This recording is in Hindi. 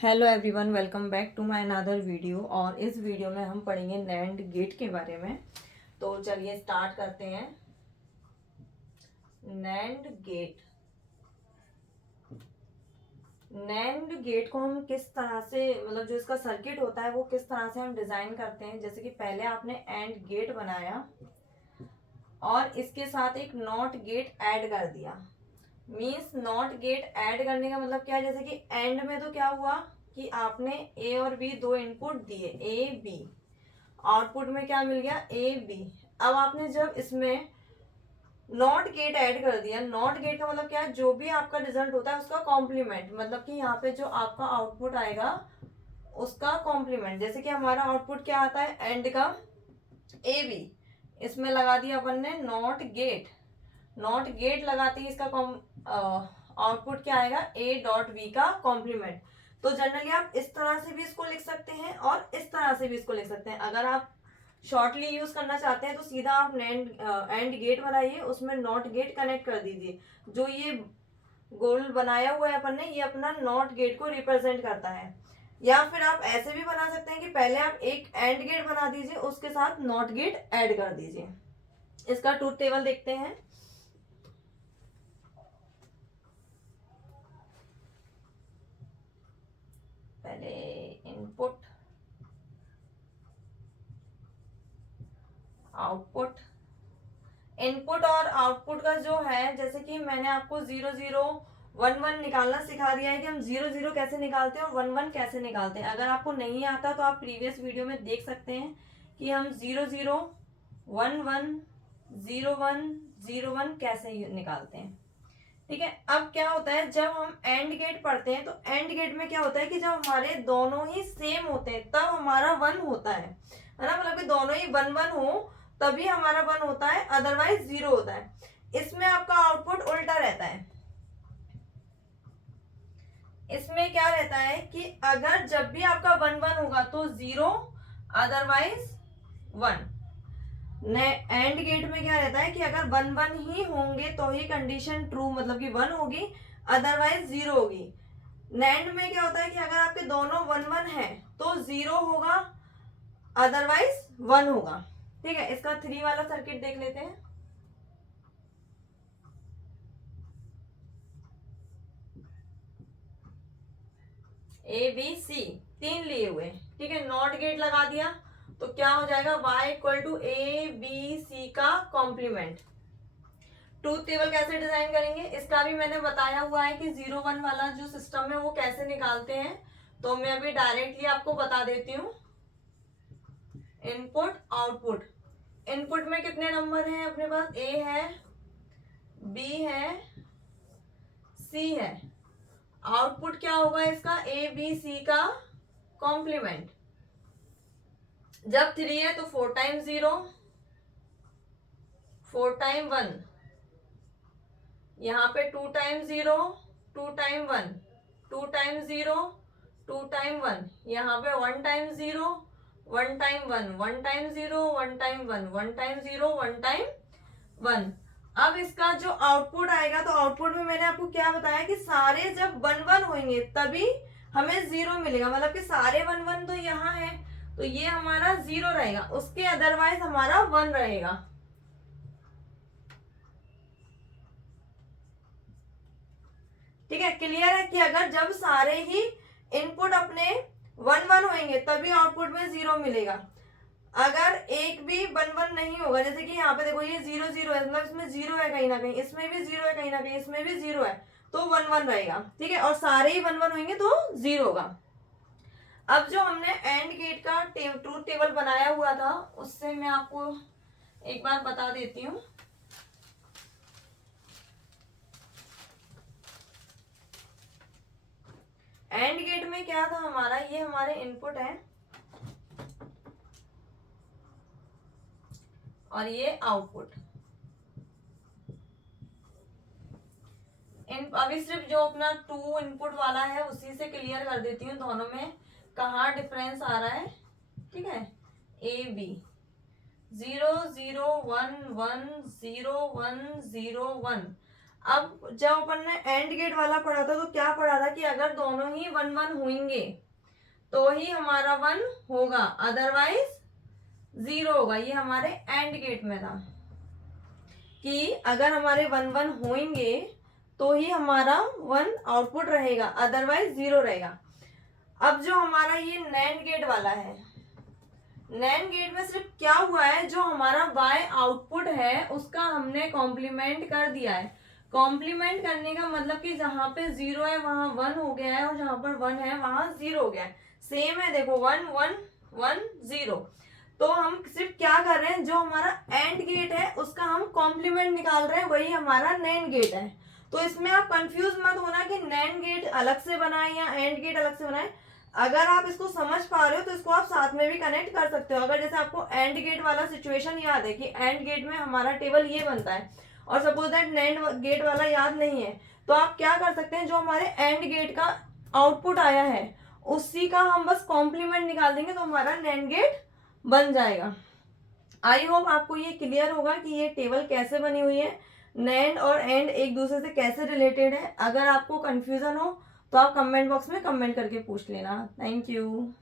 Hello everyone, welcome back to my another video. और इस वीडियो में हम पढ़ेंगे नैंड गेट के बारे में। तो चलिए स्टार्ट करते हैं। NAND gate. नैंड गेट को हम किस तरह से, मतलब जो इसका सर्किट होता है वो किस तरह से हम डिजाइन करते हैं। जैसे कि पहले आपने एंड गेट बनाया और इसके साथ एक नॉट गेट ऐड कर दिया। मीन्स नॉट गेट ऐड करने का मतलब क्या है, जैसे कि एंड में तो क्या हुआ कि आपने ए और बी दो इनपुट दिए, ए बी, आउटपुट में क्या मिल गया, ए बी। अब आपने जब इसमें नॉट गेट ऐड कर दिया, नॉट गेट का मतलब क्या है, जो भी आपका रिजल्ट होता है उसका कॉम्प्लीमेंट, मतलब कि यहाँ पे जो आपका आउटपुट आएगा उसका कॉम्प्लीमेंट। जैसे कि हमारा आउटपुट क्या आता है, एंड का ए बी, इसमें लगा दिया अपन ने नॉट गेट। नॉट गेट लगाते ही इसका आउटपुट क्या आएगा, ए डॉट बी का कॉम्प्लीमेंट। तो जनरली आप इस तरह से भी इसको लिख सकते हैं और इस तरह से भी इसको लिख सकते हैं। अगर आप शॉर्टली यूज करना चाहते हैं तो सीधा आप एंड गेट बनाइए, उसमें नॉट गेट कनेक्ट कर दीजिए। जो ये गोल बनाया हुआ है अपन ने, ये अपना नॉट गेट को रिप्रेजेंट करता है। या फिर आप ऐसे भी बना सकते हैं कि पहले आप एक एंड गेट बना दीजिए, उसके साथ नॉट गेट ऐड कर दीजिए। इसका ट्रूथ टेबल देखते हैं। पहले इनपुट, आउटपुट। इनपुट और आउटपुट का जो है, जैसे कि मैंने आपको 0 0 1 1 निकालना सिखा दिया है कि हम 0 0 कैसे निकालते हैं और 1 1 कैसे निकालते हैं। अगर आपको नहीं आता तो आप प्रीवियस वीडियो में देख सकते हैं कि हम 0 0 1 1 0 1 0 1 कैसे निकालते हैं। ठीक है। अब क्या होता है, जब हम एंड गेट पढ़ते हैं तो एंड गेट में क्या होता है कि जब हमारे दोनों ही सेम होते हैं तब हमारा वन होता है ना, मतलब कि दोनों ही 1 1 हो तभी हमारा वन होता है, अदरवाइज 0 होता है। इसमें आपका आउटपुट उल्टा रहता है। इसमें क्या रहता है कि अगर जब भी आपका 1 1 होगा तो 0, अदरवाइज 1। एंड गेट में क्या रहता है कि अगर 1 1 ही होंगे तो ही कंडीशन ट्रू, मतलब कि 1 होगी, अदरवाइज 0 होगी। नैंड में क्या होता है कि अगर आपके दोनों 1 1 है तो 0 होगा, अदरवाइज 1 होगा। ठीक है। इसका 3 वाला सर्किट देख लेते हैं। ए बी सी तीन लिए हुए, ठीक है। नॉट गेट लगा दिया तो क्या हो जाएगा, y equal to A B C का कॉम्प्लीमेंट। ट्रूथ टेबल कैसे डिजाइन करेंगे इसका भी मैंने बताया हुआ है कि 0 1 वाला जो सिस्टम है वो कैसे निकालते हैं। तो मैं अभी डायरेक्टली आपको बता देती हूँ। Input output. इनपुट में कितने नंबर हैं अपने पास, ए है, बी है, सी है। आउटपुट क्या होगा इसका, ए बी सी का कॉम्प्लीमेंट। जब 3 है तो 4 टाइम 0, 4 टाइम 1, यहाँ पे 2 टाइम 0, 2 टाइम 1, 2 टाइम 0, 2 टाइम 1, यहाँ पे 1 time 0, 1 time 1, 1 time 0, 1 time 1, 1 time 0, 1 time 1। अब इसका जो आउटपुट आएगा, तो आउटपुट में मैंने आपको क्या बताया कि सारे जब 1 1 होंगे तभी हमें 0 मिलेगा, मतलब कि सारे 1 1 तो यहाँ है तो ये हमारा 0 रहेगा, उसके अदरवाइज हमारा 1 रहेगा। ठीक है। क्लियर है कि अगर जब सारे ही इनपुट अपने 1 1 होंगे तभी आउटपुट में 0 मिलेगा। अगर एक भी 1 1 नहीं होगा, जैसे कि यहाँ पे देखो ये 0 0 है, मतलब इसमें 0 है कहीं ना कहीं, इसमें भी 0 है कहीं ना कहीं, इसमें भी 0 है, तो 1 1 रहेगा। ठीक है। और सारे ही 1 1 होंगे तो 0 होगा। अब जो हमने एंड गेट का ट्रूथ टेबल बनाया हुआ था उससे मैं आपको एक बार बता देती हूँ। एंड गेट में क्या था हमारा, ये हमारे इनपुट है और ये आउटपुट। अभी सिर्फ जो अपना 2 इनपुट वाला है उसी से क्लियर कर देती हूँ दोनों में कहाँ डिफरेंस आ रहा है। ठीक है। ए बी 0 0 1 1 0 1 0 1, अब जब अपन ने एंड गेट वाला पढ़ा था तो क्या पढ़ा था कि अगर दोनों ही 1 1 होंगे तो ही हमारा 1 होगा, अदरवाइज 0 होगा। ये हमारे एंड गेट में था कि अगर हमारे 1 1 होंगे तो ही हमारा 1 आउटपुट रहेगा, अदरवाइज 0 रहेगा। अब जो हमारा ये नैंड गेट वाला है, नैंड गेट में सिर्फ क्या हुआ है, जो हमारा y आउटपुट है उसका हमने कॉम्प्लीमेंट कर दिया है। कॉम्प्लीमेंट करने का मतलब कि जहां पे 0 है वहां 1 हो गया है और जहां पर 1 है वहां 0 हो गया है। सेम है, देखो 1 1 1 0। तो हम सिर्फ क्या कर रहे हैं, जो हमारा एंड गेट है उसका हम कॉम्प्लीमेंट निकाल रहे हैं, वही हमारा नैंड गेट है। तो इसमें आप कंफ्यूज मत होना कि नैंड गेट अलग से बनाए या एंड गेट अलग से बनाए। अगर आप इसको समझ पा रहे हो तो इसको आप साथ में भी कनेक्ट कर सकते हो। अगर जैसे आपको एंड गेट वाला सिचुएशन याद है कि एंड गेट में हमारा टेबल ये बनता है और सपोज दैट नैंड गेट वाला याद नहीं है, तो आप क्या कर सकते हैं, जो हमारे एंड गेट का आउटपुट आया है उसी का हम बस कॉम्प्लीमेंट निकाल देंगे तो हमारा नैंड गेट बन जाएगा। आई होप आपको ये क्लियर होगा कि ये टेबल कैसे बनी हुई है, नैंड और एंड एक दूसरे से कैसे रिलेटेड है। अगर आपको कंफ्यूजन हो तो आप कमेंट बॉक्स में कमेंट करके पूछ लेना। Thank you.